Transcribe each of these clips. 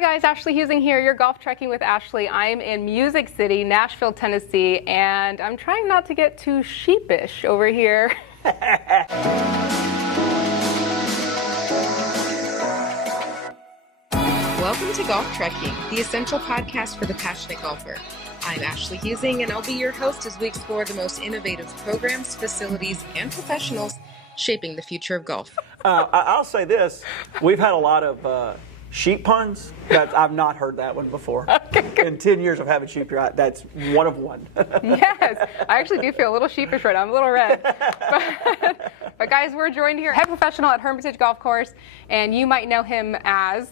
Hi guys, Ashley Husing here, your golf trekking with Ashley. I'm in Music City, Nashville, Tennessee, and I'm trying not to get too sheepish over here. Welcome to Golf Trekking, the essential podcast for the passionate golfer. I'm Ashley Husing, and I'll be your host as we explore the most innovative programs, facilities, and professionals shaping the future of golf. I'll say this, we've had a lot of sheep puns. I've not heard that one before. Okay, in 10 years of having sheep here, that's one of one. Yes, I actually do feel a little sheepish right now. I'm a little red. But guys, we're joined here, head professional at Hermitage Golf Course, and you might know him as...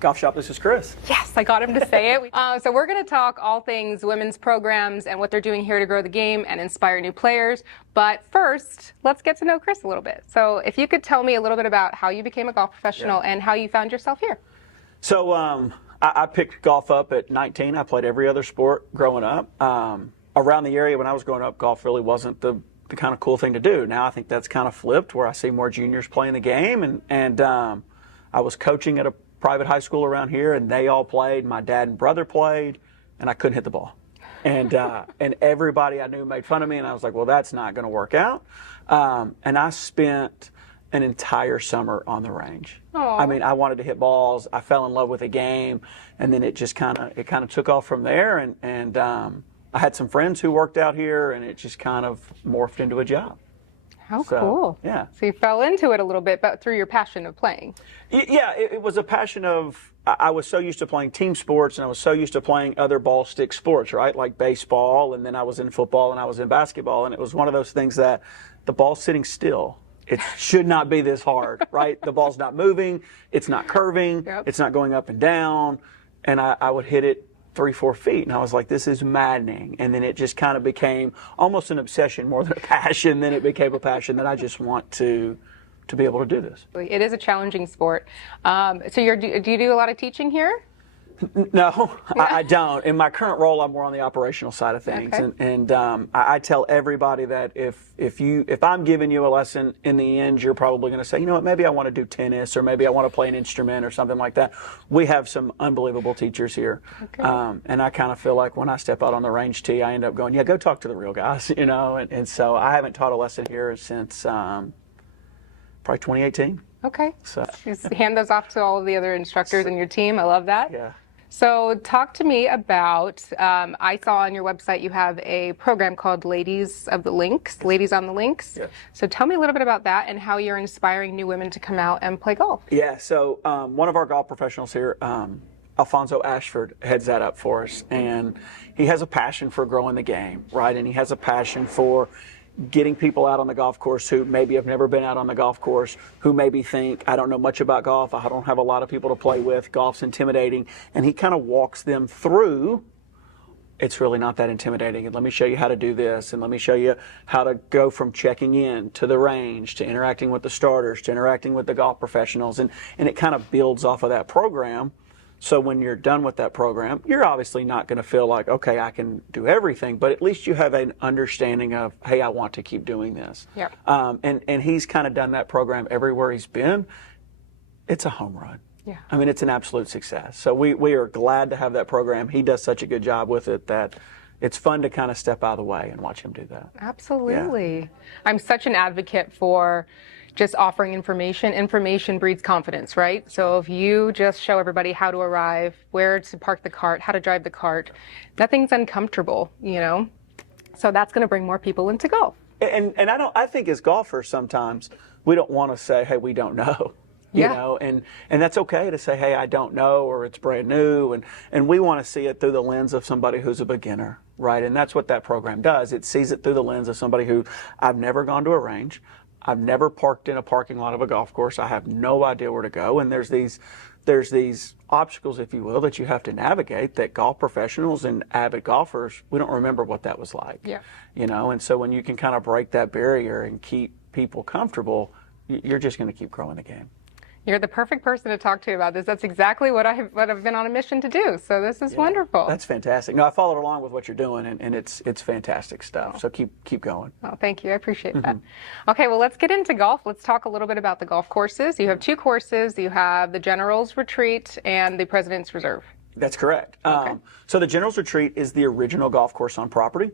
GolfShopThisIsChris. Yes, I got him to say it. So we're going to talk all things women's programs and what they're doing here to grow the game and inspire new players. But first, let's get to know Chris a little bit. So if you could tell me a little bit about how you became a golf professional and how you found yourself here. So I picked golf up at 19. I played every other sport growing up. Around the area when I was growing up, golf really wasn't the kind of cool thing to do. Now I think that's kind of flipped where I see more juniors playing the game. And I was coaching at a private high school around here, and they all played. My dad and brother played, and I couldn't hit the ball. And everybody I knew made fun of me, and I was like, well, that's not going to work out. And I spent an entire summer on the range. Aww. I mean, I wanted to hit balls. I fell in love with the game, and then it just kind of took off from there. And I had some friends who worked out here, and it just kind of morphed into a job. How cool. Yeah. So you fell into it a little bit, but through your passion of playing. Yeah, it was a passion of, I was so used to playing team sports, and I was so used to playing other ball stick sports, right? Like baseball, and then I was in football, and I was in basketball, and it was one of those things that the ball's sitting still. It should not be this hard, right? The ball's not moving, it's not curving, It's not going up and down, and I would hit it 3-4 feet, and I was like, this is maddening. And then it just kind of became almost an obsession more than a passion. Then it became a passion that I just want to be able to do this. It is a challenging sport. So do you do a lot of teaching here? No, I don't. In my current role, I'm more on the operational side of things. Okay. And I tell everybody that if I'm giving you a lesson, in the end, you're probably going to say, you know what, maybe I want to do tennis, or maybe I want to play an instrument or something like that. We have some unbelievable teachers here. Okay. And I kind of feel like when I step out on the range tee, I end up going, yeah, go talk to the real guys, you know. And so I haven't taught a lesson here since probably 2018. Okay. So just hand those off to all of the other instructors in your team. I love that. Yeah. So talk to me about, I saw on your website you have a program called Ladies on the Links. Yes. So tell me a little bit about that and how you're inspiring new women to come out and play golf. Yeah, so one of our golf professionals here, Alfonso Ashford, heads that up for us. And he has a passion for growing the game, right? And he has a passion for getting people out on the golf course who maybe have never been out on the golf course, who maybe think, I don't know much about golf, I don't have a lot of people to play with, golf's intimidating, and he kind of walks them through, it's really not that intimidating, and let me show you how to do this, and let me show you how to go from checking in to the range, to interacting with the starters, to interacting with the golf professionals, and it kind of builds off of that program. So when you're done with that program, you're obviously not going to feel like, okay, I can do everything, but at least you have an understanding of, hey, I want to keep doing this. Yeah. And he's kind of done that program everywhere he's been. It's a home run. Yeah. I mean, it's an absolute success. So we are glad to have that program. He does such a good job with it that it's fun to kind of step out of the way and watch him do that. Absolutely. Yeah. I'm such an advocate for just offering information. Information breeds confidence, right? So if you just show everybody how to arrive, where to park the cart, how to drive the cart, nothing's uncomfortable, you know? So that's going to bring more people into golf. And I think as golfers sometimes we don't want to say, hey, we don't know. You know, and that's okay to say, hey, I don't know, or it's brand new, and we want to see it through the lens of somebody who's a beginner, right? And that's what that program does. It sees it through the lens of somebody who, I've never gone to a range, I've never parked in a parking lot of a golf course, I have no idea where to go, and there's these obstacles, if you will, that you have to navigate that golf professionals and avid golfers, we don't remember what that was like. Yeah. You know, and so when you can kind of break that barrier and keep people comfortable, you're just going to keep growing the game. You're the perfect person to talk to about this. That's exactly what I've been on a mission to do. So this is wonderful. That's fantastic. No, I followed along with what you're doing, and it's fantastic stuff. So keep going. Oh, thank you. I appreciate that. Okay, well, let's get into golf. Let's talk a little bit about the golf courses. You have 2 courses. You have the General's Retreat and the President's Reserve. That's correct. Okay. So the General's Retreat is the original golf course on property,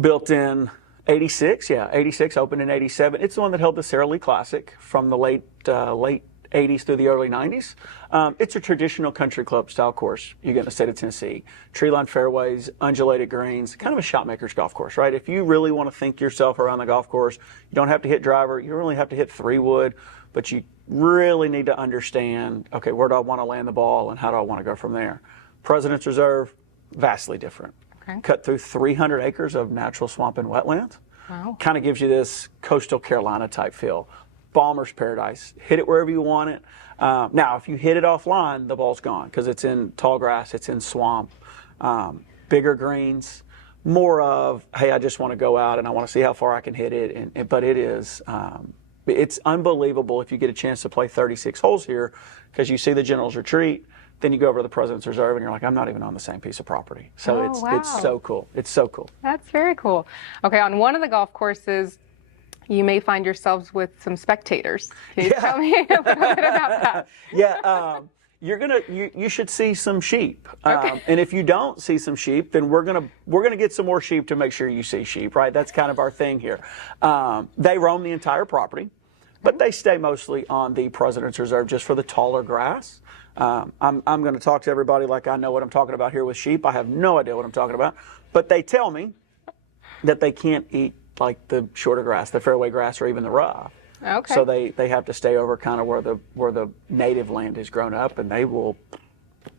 built in 86. Yeah, 86, opened in 87. It's the one that held the Sara Lee Classic from the late 80s through the early 90s. It's a traditional country club style course you get in the state of Tennessee. Tree-lined fairways, undulated greens, kind of a shot maker's golf course, right? If you really want to think yourself around the golf course, you don't have to hit driver, you don't really have to hit 3-wood, but you really need to understand, okay, where do I want to land the ball and how do I want to go from there? President's Reserve, vastly different. Okay. Cut through 300 acres of natural swamp and wetlands. Wow. Kind of gives you this coastal Carolina type feel. Bomber's paradise. Hit it wherever you want it. Now, if you hit it offline, the ball's gone because it's in tall grass, it's in swamp, bigger greens, more of, hey, I just want to go out and I want to see how far I can hit it. But it is, it's unbelievable if you get a chance to play 36 holes here because you see the General's Retreat, then you go over to the President's Reserve and you're like, I'm not even on the same piece of property. So it's so cool. It's so cool. That's very cool. Okay, on one of the golf courses, you may find yourselves with some spectators. Can you tell me a little bit about that? Yeah, you should see some sheep. Okay. And if you don't see some sheep, then we're gonna get some more sheep to make sure you see sheep, right? That's kind of our thing here. They roam the entire property, but they stay mostly on the President's Reserve just for the taller grass. I'm going to talk to everybody like I know what I'm talking about here with sheep. I have no idea what I'm talking about, but they tell me that they can't eat like the shorter grass, the fairway grass, or even the rough. Okay. So they have to stay over kind of where the native land has grown up, and they will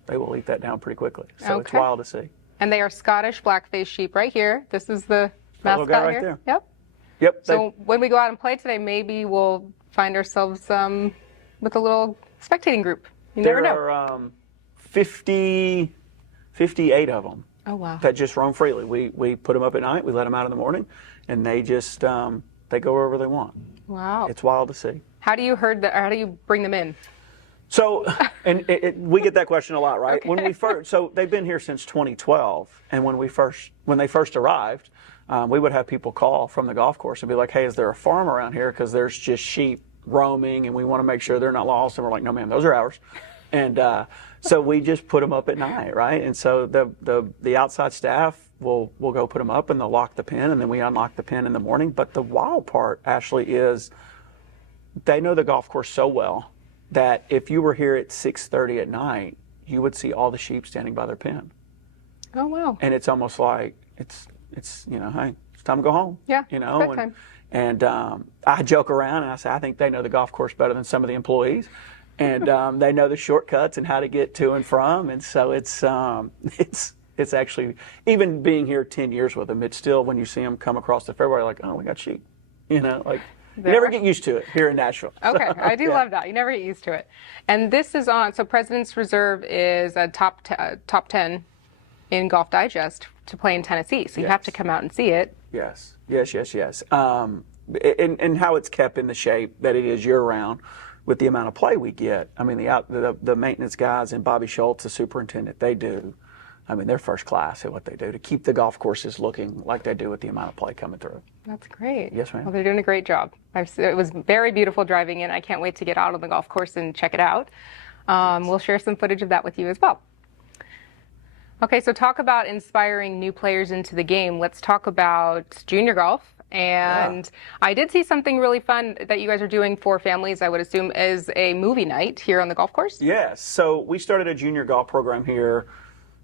eat that down pretty quickly. So it's wild to see. And they are Scottish black-faced sheep right here. This is the mascot guy right here. there. Yep. Yep. So when we go out and play today, maybe we'll find ourselves with a little spectating group. You never know. There are 58 of them. Oh, wow. That just roam freely. We put them up at night, we let them out in the morning, and they just they go wherever they want. Wow. It's wild to see. How do you how do you bring them in? So, and we get that question a lot, right? Okay. When we first, so they've been here since 2012, and when they first arrived, we would have people call from the golf course and be like, "Hey, is there a farm around here? Because there's just sheep roaming, and we want to make sure they're not lost." And we're like, "No, ma'am, those are ours." And so we just put them up at night, right? And so the outside staff will go put them up, and they'll lock the pen, and then we unlock the pen in the morning. But the wild part, Ashley, is they know the golf course so well that if you were here at 6:30 at night, you would see all the sheep standing by their pen. Oh, wow. And it's almost like it's hey, it's time to go home. Yeah, you know. it's bedtime. And I joke around and I say I think they know the golf course better than some of the employees, and they know the shortcuts and how to get to and from. And so it's actually, even being here 10 years with them, it's still, when you see them come across the fairway, like, oh, we got sheep. You know, like. You never get used to it here in Nashville. Okay, I do love that. You never get used to it. And this is on, so President's Reserve is a top 10 in Golf Digest to play in Tennessee. So you have to come out and see it. Yes. And how it's kept in the shape that it is year-round with the amount of play we get. I mean, the maintenance guys and Bobby Schultz, the superintendent, they're first class at what they do to keep the golf courses looking like they do with the amount of play coming through. That's great. Yes, ma'am. Well, they're doing a great job. It was very beautiful driving in. I can't wait to get out on the golf course and check it out. We'll share some footage of that with you as well. Okay, so talk about inspiring new players into the game. Let's talk about junior golf. And I did see something really fun that you guys are doing for families, I would assume, is a movie night here on the golf course. Yes. So we started a junior golf program here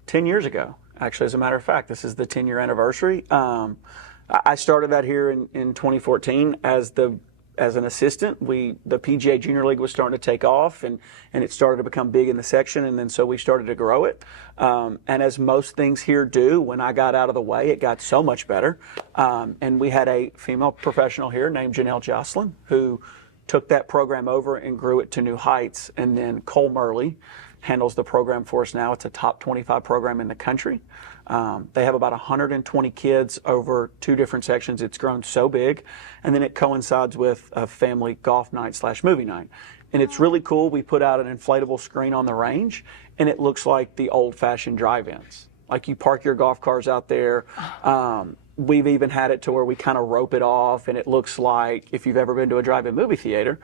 10 years ago. Actually, as a matter of fact, this is the 10-year anniversary. I started that here in 2014 as an assistant. The PGA Junior League was starting to take off, and it started to become big in the section, and then so we started to grow it. And as most things here do, when I got out of the way, it got so much better. And we had a female professional here named Janelle Jocelyn who took that program over and grew it to new heights. And then Cole Murley handles the program for us now. It's a top 25 program in the country. They have about 120 kids over 2 different sections. It's grown so big. And then it coincides with a family golf night / movie night. And it's really cool. We put out an inflatable screen on the range, and it looks like the old-fashioned drive-ins. Like you park your golf cars out there. We've even had it to where we kind of rope it off, and it looks like if you've ever been to a drive-in movie theater,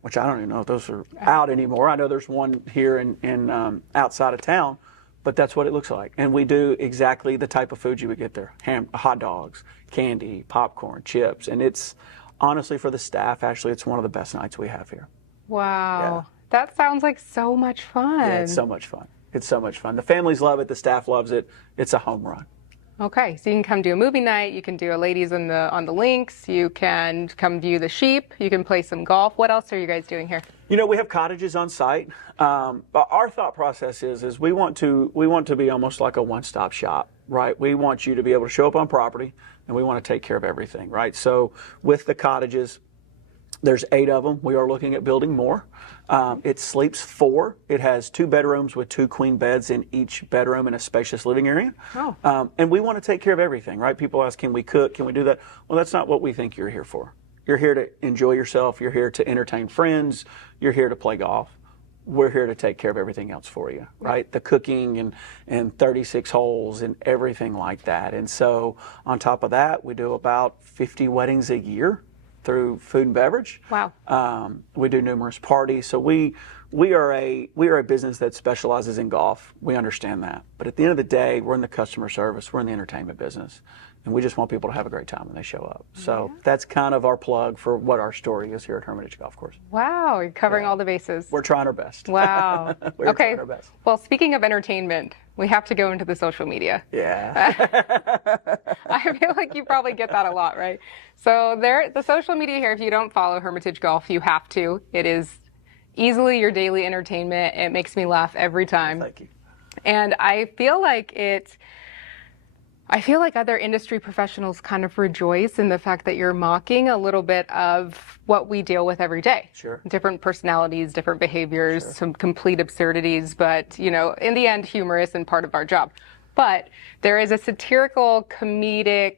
which I don't even know if those are out anymore. I know there's one here in outside of town, but that's what it looks like. And we do exactly the type of food you would get there: hot dogs, candy, popcorn, chips, and it's honestly for the staff. Actually, it's one of the best nights we have here. Wow, that sounds like so much fun. Yeah, it's so much fun. It's so much fun. The families love it. The staff loves it. It's a home run. Okay, so you can come do a movie night. You can do a ladies on the links. You can come view the sheep. You can play some golf. What else are you guys doing here? You know, we have cottages on site. But our thought process is we want to be almost like a one-stop shop, right? We want you to be able to show up on property, and we want to take care of everything, right? So with the cottages, there's 8 of them. We are looking at building more. It sleeps 4. It has 2 bedrooms with 2 queen beds in each bedroom and a spacious living area. Oh. And we want to take care of everything, right? People ask, can we cook? Can we do that? Well, that's not what we think you're here for. You're here to enjoy yourself. You're here to entertain friends. You're here to play golf. We're here to take care of everything else for you, right? The cooking and 36 holes and everything like that. And so on top of that, we do about 50 weddings a year through food and beverage. Wow. We do numerous parties. So we are a business that specializes in golf. We understand that. But at the end of the day, we're in the customer service. We're in the entertainment business. And we just want people to have a great time when they show up. So that's kind of our plug for what our story is here at Hermitage Golf Course. Wow, you're covering all the bases. We're trying our best. Wow. We're okay. trying our best. Well, speaking of entertainment, we have to go into the social media. Yeah. I feel like you probably get that a lot, right? So the social media here, if you don't follow Hermitage Golf, you have to. It is easily your daily entertainment. It makes me laugh every time. Thank you. And I feel like other industry professionals kind of rejoice in the fact that you're mocking a little bit of what we deal with every day. Sure. Different personalities, different behaviors, some complete absurdities, but, you know, in the end, humorous and part of our job. But there is a satirical, comedic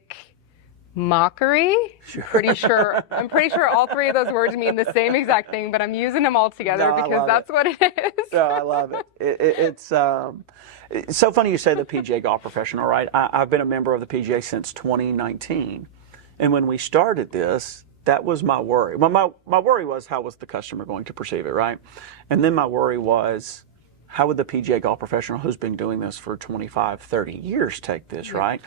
mockery. Sure. I'm pretty sure all 3 of those words mean the same exact thing, but I'm using them all together because that's what it is. No, I love it. It's so funny you say the PGA golf professional, right? I've been a member of the PGA since 2019. And when we started this, that was my worry. Well, my worry was, how was the customer going to perceive it, right? And then my worry was, how would the PGA golf professional who's been doing this for 25, 30 years take this, right?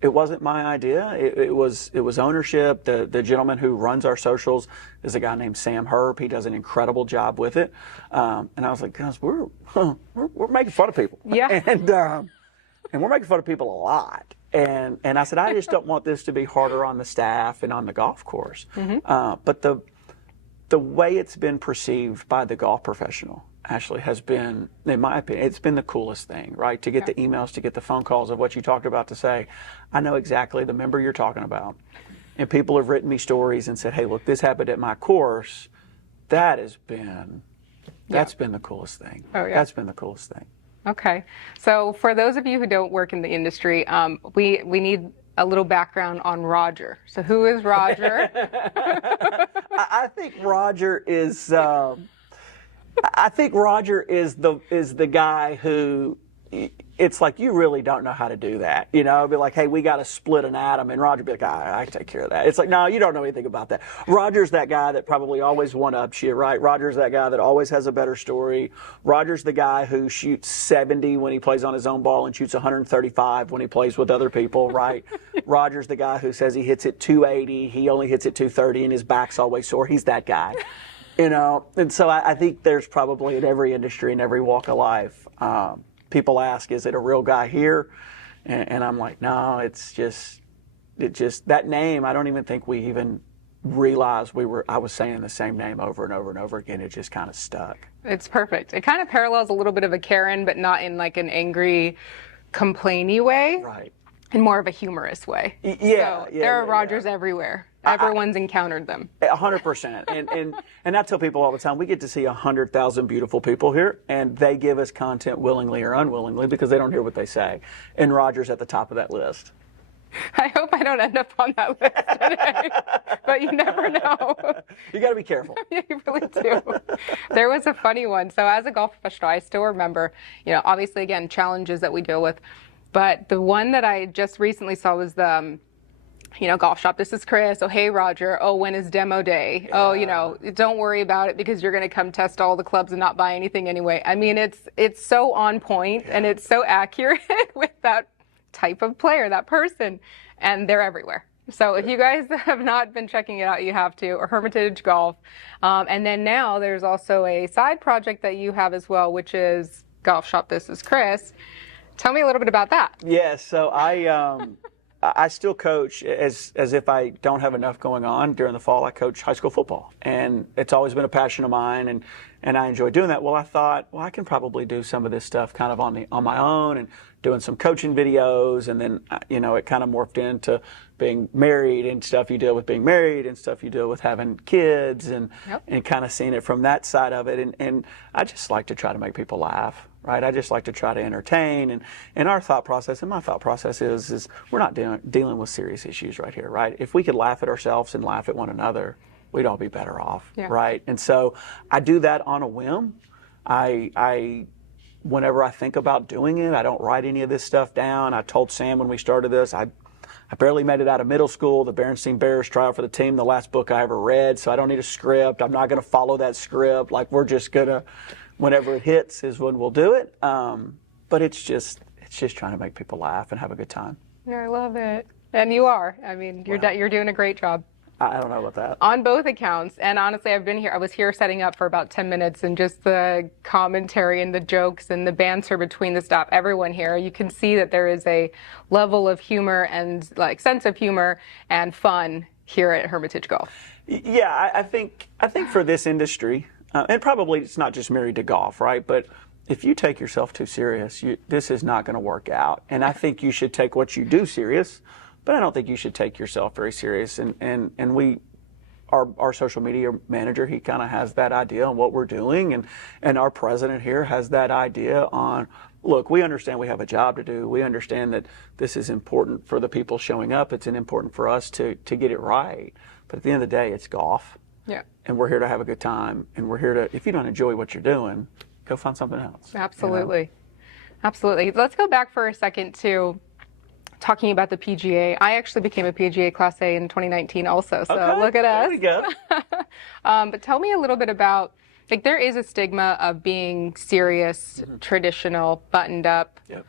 It wasn't my idea. It was ownership. The gentleman who runs our socials is a guy named Sam Herb. He does an incredible job with it. And I was like, guys, we're making fun of people. Yeah. And we're making fun of people a lot. And I said, I just don't want this to be harder on the staff and on the golf course. But the way it's been perceived by the golf professional actually has been, in my opinion, it's been the coolest thing, right? To get the emails, to get the phone calls of what you talked about, to say, I know exactly the member you're talking about. And people have written me stories and said, hey, look, this happened at my course. That's been the coolest thing. Oh, yeah. That's been the coolest thing. Okay. So for those of you who don't work in the industry, we need a little background on Roger. So who is Roger? I think Roger is the guy who, it's like, you really don't know how to do that. You know, it'd be like, hey, we got to split an atom, and Roger would be like, I can take care of that. It's like, no, you don't know anything about that. Roger's that guy that probably always one-ups you, right? Roger's that guy that always has a better story. Roger's the guy who shoots 70 when he plays on his own ball and shoots 135 when he plays with other people, right? Roger's the guy who says he hits it 280, he only hits it 230, and his back's always sore. He's that guy. You know, and so I think there's probably in every industry, in every walk of life, people ask, is it a real guy here? And I'm like, no, it's just that name. I don't even think we even realized I was saying the same name over and over and over again. It just kind of stuck. It's perfect. It kind of parallels a little bit of a Karen, but not in like an angry, complainy way. Right. In more of a humorous way. Yeah. So there are Rogers everywhere. Everyone's encountered them. 100%. And I tell people all the time, we get to see 100,000 beautiful people here, and they give us content willingly or unwillingly because they don't hear what they say. And Roger's at the top of that list. I hope I don't end up on that list today, but you never know. You got to be careful. You really do. There was a funny one. So as a golf professional, I still remember, obviously, again, challenges that we deal with. But the one that I just recently saw was the, Golf Shop, this is Chris. Oh, hey, Roger. Oh, when is demo day? Yeah. Oh, don't worry about it because you're going to come test all the clubs and not buy anything anyway. I mean, it's so on point and it's so accurate with that type of player, that person, and they're everywhere. So if you guys have not been checking it out, you have to, or Hermitage Golf. And then now there's also a side project that you have as well, which is Golf Shop This is Chris. Tell me a little bit about that. Yes, so I still coach as if I don't have enough going on. During the fall, I coach high school football, and it's always been a passion of mine, and I enjoy doing that. Well, I thought, I can probably do some of this stuff kind of on my own, and doing some coaching videos, and then it kind of morphed into being married and stuff you deal with being married and stuff you deal with having kids, and kind of seeing it from that side of it, and I just like to try to make people laugh. Right, I just like to try to entertain, and our thought process, and my thought process is we're not dealing with serious issues right here, right? If we could laugh at ourselves and laugh at one another, we'd all be better off, right? And so I do that on a whim. I whenever I think about doing it, I don't write any of this stuff down. I told Sam when we started this, I barely made it out of middle school. The Berenstain Bears trial for the team, the last book I ever read, so I don't need a script. I'm not going to follow that script. Like, we're just going to, whenever it hits is when we'll do it. But it's just trying to make people laugh and have a good time. I love it. And you are. I mean, you're doing a great job. I don't know about that. On both accounts. And honestly, I was here setting up for about 10 minutes, and just the commentary and the jokes and the banter between the staff, everyone here, you can see that there is a level of humor and sense of humor and fun here at Hermitage Golf. Yeah, I think for this industry, and probably it's not just married to golf, right? But if you take yourself too serious, this is not going to work out. And I think you should take what you do serious, but I don't think you should take yourself very serious. And our social media manager, he kind of has that idea on what we're doing, and our president here has that idea on, look, we understand we have a job to do. We understand that this is important for the people showing up. It's important for us to get it right. But at the end of the day, it's golf. Yeah. And we're here to have a good time, and we're here to, if you don't enjoy what you're doing, go find something else. Absolutely. Absolutely. Let's go back for a second to talking about the PGA. I actually became a PGA Class A in 2019 also, so look at us. There we go. But tell me a little bit about, there is a stigma of being serious, traditional, buttoned up. Yep.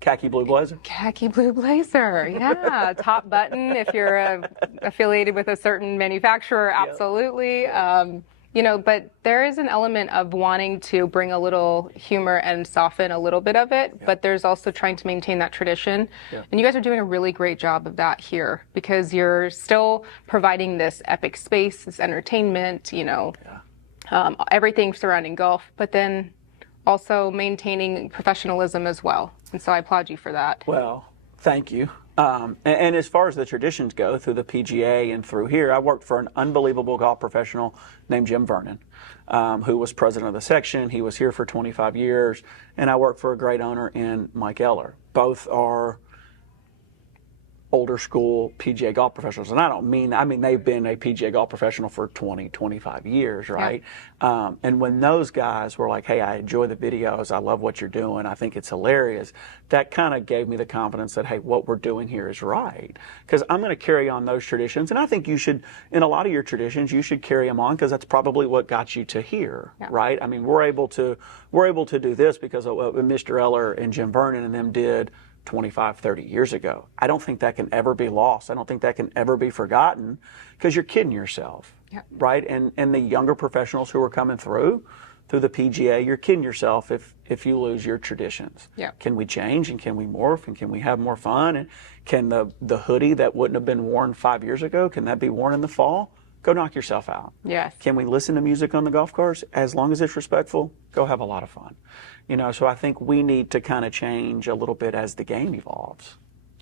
Khaki blue blazer. Khaki blue blazer, yeah. Top button if you're affiliated with a certain manufacturer, absolutely. But there is an element of wanting to bring a little humor and soften a little bit of it, but there's also trying to maintain that tradition. And you guys are doing a really great job of that here, because you're still providing this epic space, this entertainment, everything surrounding golf, but then also maintaining professionalism as well. And so I applaud you for that. Well, thank you. And as far as the traditions go, through the PGA and through here, I worked for an unbelievable golf professional named Jim Vernon, who was president of the section. He was here for 25 years. And I worked for a great owner in Mike Eller. Both are older school PGA golf professionals. And I mean they've been a PGA golf professional for 20, 25 years, right? And when those guys were like, hey, I enjoy the videos, I love what you're doing, I think it's hilarious, that kind of gave me the confidence that, hey, what we're doing here is right. Because I'm going to carry on those traditions. And I think you should, in a lot of your traditions, you should carry them on, because that's probably what got you to here, right? I mean, we're able to do this because of what Mr. Eller and Jim Vernon and them did 25, 30 years ago. I don't think that can ever be lost. I don't think that can ever be forgotten, because you're kidding yourself, right? And the younger professionals who are coming through the PGA, you're kidding yourself if you lose your traditions. Can we change, and can we morph, and can we have more fun? And can the hoodie that wouldn't have been worn 5 years ago, can that be worn in the fall? Go knock yourself out. Yes. Can we listen to music on the golf course? As long as it's respectful, go have a lot of fun. So I think we need to kind of change a little bit as the game evolves.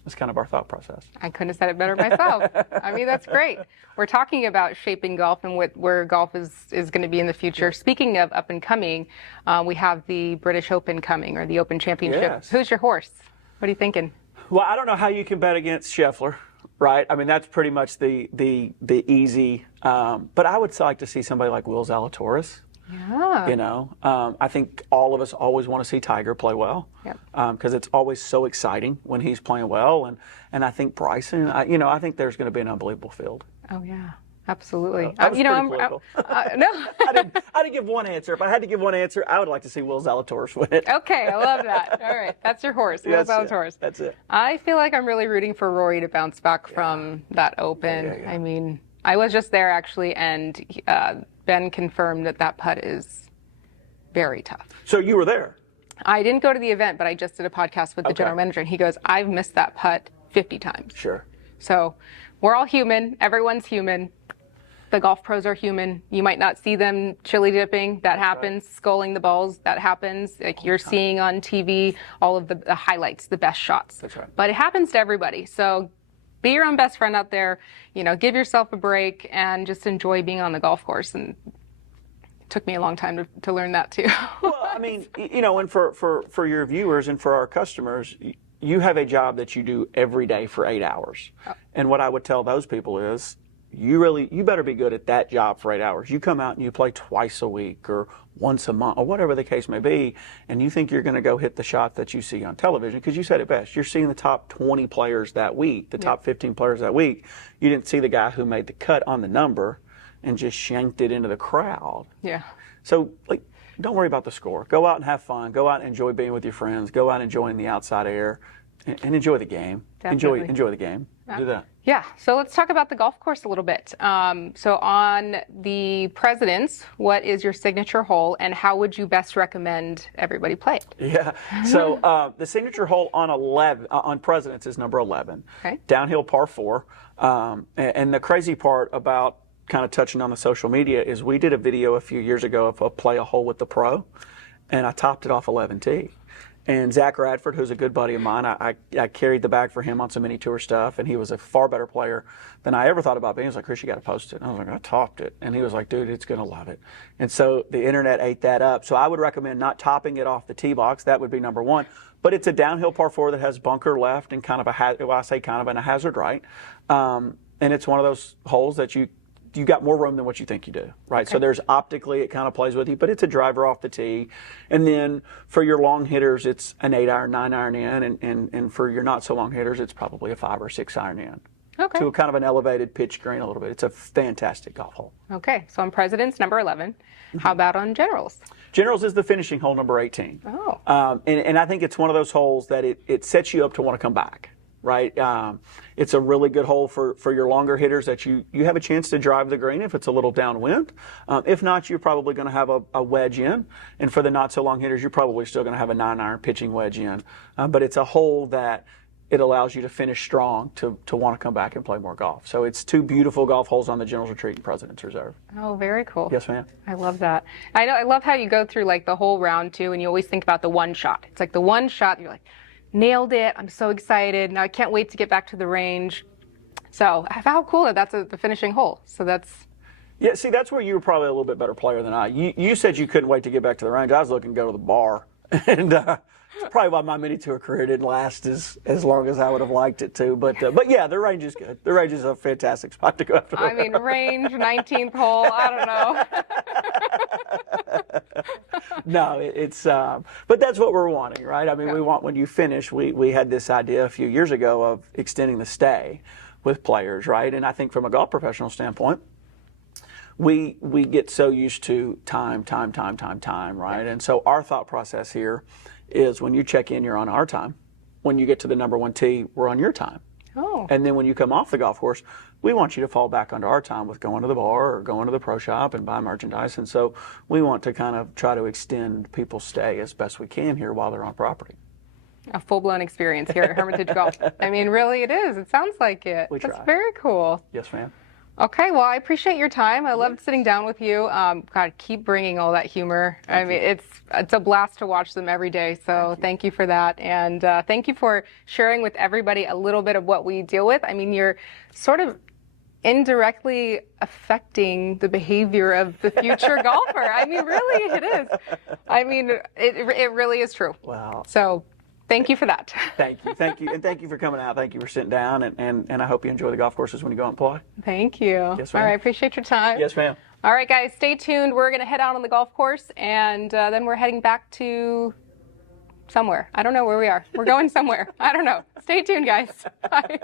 That's kind of our thought process. I couldn't have said it better myself. I mean, that's great. We're talking about shaping golf and where golf is going to be in the future. Speaking of up and coming, we have the British Open coming, or the Open Championship. Yes. Who's your horse? What are you thinking? Well, I don't know how you can bet against Scheffler, right? I mean, that's pretty much the easy. But I would like to see somebody like Will Zalatoris. Yeah. You know, I think all of us always want to see Tiger play well, because it's always so exciting when he's playing well. And I think Bryson, I think there's going to be an unbelievable field. Oh yeah, absolutely. That was pretty political. No. I didn't give one answer. If I had to give one answer, I would like to see Will Zalatoris win it. Okay, I love that. All right, that's your horse, Will Zalatoris. That's it. I feel like I'm really rooting for Rory to bounce back from that Open. Yeah. I mean, I was just there actually, and Ben confirmed that putt is very tough. So you were there? I didn't go to the event, but I just did a podcast with the general manager, and he goes, "I've missed that putt 50 times." Sure. So we're all human. Everyone's human. The golf pros are human. You might not see them chili dipping. That happens. Right. Sculling the balls. That happens. Like you're seeing on TV, all of the highlights, the best shots. That's right. But it happens to everybody. So be your own best friend out there. Give yourself a break and just enjoy being on the golf course. And it took me a long time to learn that too. Well, I mean, and for your viewers and for our customers, you have a job that you do every day for 8 hours. Oh. And what I would tell those people is, you better be good at that job for 8 hours. You come out and you play twice a week or once a month or whatever the case may be, and you think you're going to go hit the shot that you see on television, because you said it best. You're seeing the top 20 players that week, the top 15 players that week. You didn't see the guy who made the cut on the number and just shanked it into the crowd. Yeah. So, don't worry about the score. Go out and have fun. Go out and enjoy being with your friends. Go out enjoying the outside air and enjoy the game. Definitely. Enjoy the game. Do that. Yeah, so let's talk about the golf course a little bit. So on the Presidents, what is your signature hole, and how would you best recommend everybody play it? Yeah, so the signature hole on Presidents is number 11. Okay. Downhill par 4. And the crazy part about kind of touching on the social media is we did a video a few years ago of a play a hole with the pro, and I topped it off 11T. And Zach Radford, who's a good buddy of mine, I carried the bag for him on some mini tour stuff, and he was a far better player than I ever thought about being. He was like, "Chris, you got to post it." And I was like, "I topped it." And he was like, "Dude, it's going to love it." And so the internet ate that up. So I would recommend not topping it off the tee box. That would be number 1. But it's a downhill par 4 that has bunker left and kind of a hazard right. And it's one of those holes that you got more room than what you think you do, right? Okay. So there's optically, it kind of plays with you, but it's a driver off the tee. And then for your long hitters, it's an 8-iron, 9-iron in, and for your not so long hitters, it's probably a 5 or 6-iron in. Okay. To a kind of an elevated pitch green a little bit. It's a fantastic golf hole. Okay, so on Presidents, number 11. How about on Generals? Generals is the finishing hole, number 18. Oh. And I think it's one of those holes that it sets you up to want to come back. Right, it's a really good hole for your longer hitters that you have a chance to drive the green if it's a little downwind. If not, you're probably going to have a wedge in, and for the not so long hitters, you're probably still going to have a 9-iron pitching wedge in. But it's a hole that it allows you to finish strong to want to come back and play more golf. So it's 2 beautiful golf holes on the Generals Retreat and President's Reserve. Oh, very cool. Yes, ma'am. I love that. I love how you go through the whole round too, and you always think about the one shot. It's like the one shot, you're like, nailed it. I'm so excited. Now I can't wait to get back to the range. So how cool that that's the finishing hole. So that's... Yeah, see, that's where you were probably a little bit better player than I. You said you couldn't wait to get back to the range. I was looking to go to the bar. And it's probably why my mini tour career didn't last as long as I would have liked it to. But yeah, the range is good. The range is a fantastic spot to go after. I mean, range, 19th hole, I don't know. No, it's but that's what we're wanting, right? I mean, yeah. We want, when you finish, we had this idea a few years ago of extending the stay with players, right? And I think from a golf professional standpoint, we get so used to time, right? And so our thought process here is when you check in, you're on our time. When you get to the number 1 tee, we're on your time. Oh. And then when you come off the golf course, we want you to fall back under our time with going to the bar or going to the pro shop and buy merchandise. And so we want to kind of try to extend people's stay as best we can here while they're on property. A full-blown experience here at Hermitage Golf. I mean, really it is. It sounds like it. That's very cool. Yes, ma'am. Okay, well, I appreciate your time. I loved sitting down with you. God, keep bringing all that humor. I mean, it's a blast to watch them every day. So thank you for that. And thank you for sharing with everybody a little bit of what we deal with. I mean, you're sort of indirectly affecting the behavior of the future golfer. I mean, really, it is. I mean, it really is true. Wow. So Thank you for that. Thank you, and thank you for coming out. Thank you for sitting down, and I hope you enjoy the golf courses when you go out and play. Thank you. Yes, All ma'am. right, appreciate your time. Yes, ma'am. All right, guys, stay tuned. We're going to head out on the golf course, and then we're heading back to somewhere. I don't know where we are. We're going somewhere. I don't know. Stay tuned, guys. Bye.